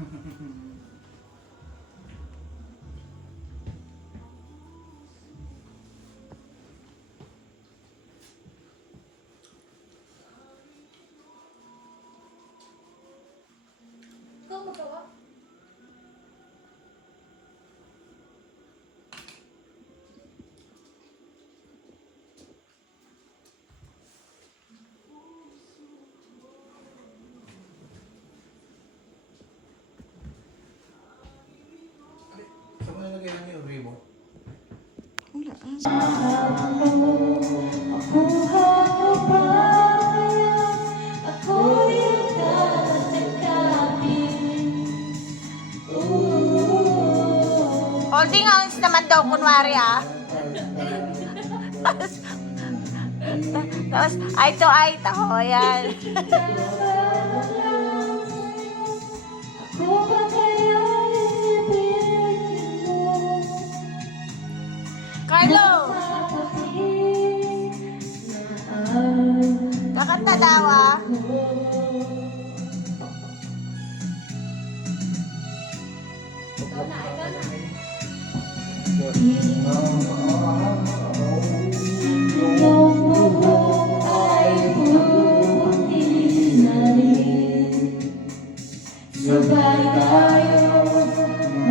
Ikaw magawa? Saan mo nalagay namin yung ribo? Holding hands naman daw, kunwari ah. Tapos, eye to eye, taho, yan. Carlo! Kakanta daw ah. Ikaw na, ikaw na. Sabay tayo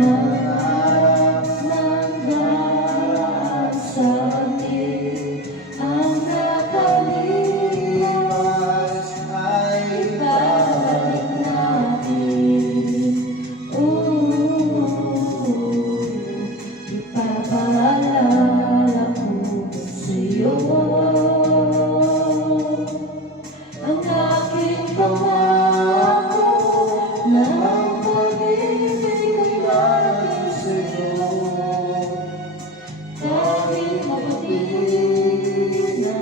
mangarap ng daan sa atin. Ang nakalipas ay ibabalik natin. Ipapaalala ko sa'yo ang aking pangako na ang pag-ibig ay darating sa'yo. Kahit mabuti na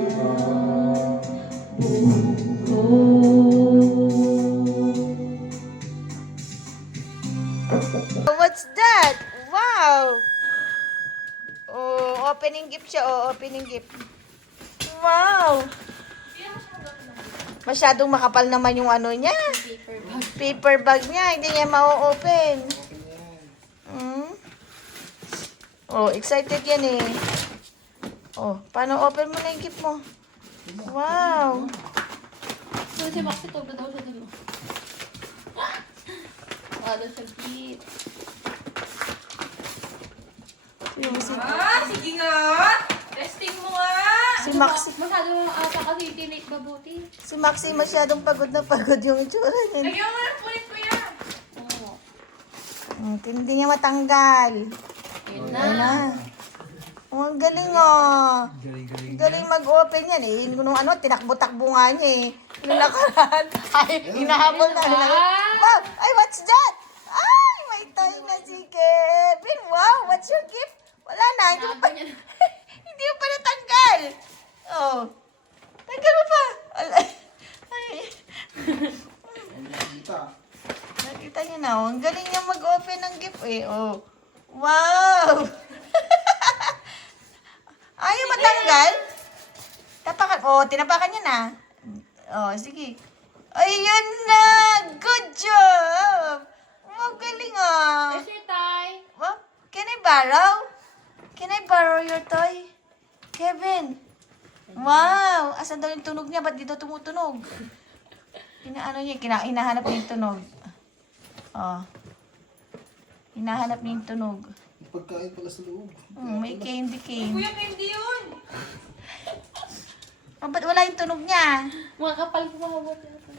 buko. What's that? Wow! Oh, opening gift siya. Oh, opening gift. Wow! Masyadong makapal naman yung ano niya. Paper bag. Paper bag niya. Hindi niya ma-open. Hmm? Oh, excited yan eh. Oh, paano open mo na yung gift mo? Wow! So, si Maxi, ito ba daw siya dito? Wala siya gift. Sige nga! Testing mo nga! Si Maxi. Masyado lang ata kasi tinake mabuti. Si Maxi masyadong pagod na pagod yung itsura niya. Lagyan mo ng pulit ko yan! Oo. Hindi niya matanggal. Yun Ayan na. na. Oh, ang galing oh. Galing-galing. Galing mag-open yan eh. Nung ano, tinakbo-takbo nga niya eh. Nung nakaraan. Ay, hinahabol na. Wow! Ay, what's that? Ay, may toy na si Kevin. Wow, what's your gift? Wala na. Hindi mo pa, Sabi niya, hindi mo pa natanggal. Oh. Tanggal mo pa. Ay. Kita. Nakita niyo na, oh. Ang galing niya mag-open ng gift eh. Oh. Wow! Ayaw matanggal? Tapakan. Oh, tinapakan niya na. Oh, sige. Ayun na! Good job! Wow, galing ah. where's your tie? Wow, can I borrow? Can I borrow your toy? Kevin. Wow! Asan daw yung tunog niya? Ba't dito tumutunog? Inaano niya? Hinahanap niya yung tunog. Oh. Hinahanap niya yung tunog. Pagkain pala sa loob. May candy cane. Kuya, hindi yun! Oh, ba't wala yung tunog niya? Mga kapal ko mahawat yata.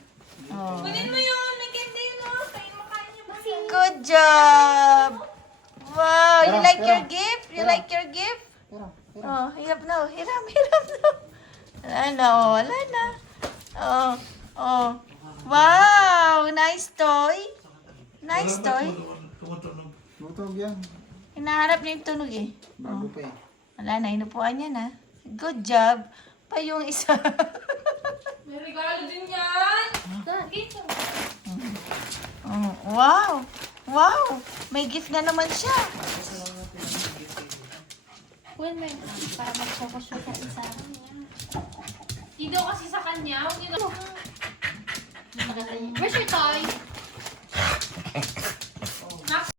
Oh. Kunin mo yun! May candy yun oh! Kain makain niyo ba? Good job! Wow! You Tara, like tara. your gift? You Tara. like your gift? Tara, tara. Oh, hirap na. Hiram na. Wala na, oh. Wala na. Oh, oh. Wow! Nice toy. Nice toy. Lutog yan. Hinaharap niya yung tunog eh. Bago pa eh. Wala na, inupuan niya na. Good job. Pa yung isa. May regalo din yan! Dito. Oh, wow! Wow! May gift na naman siya. Well, may para mag-focus siya sa isa. Hindi daw kasi sa kanya. Huwag yun Where's your toy?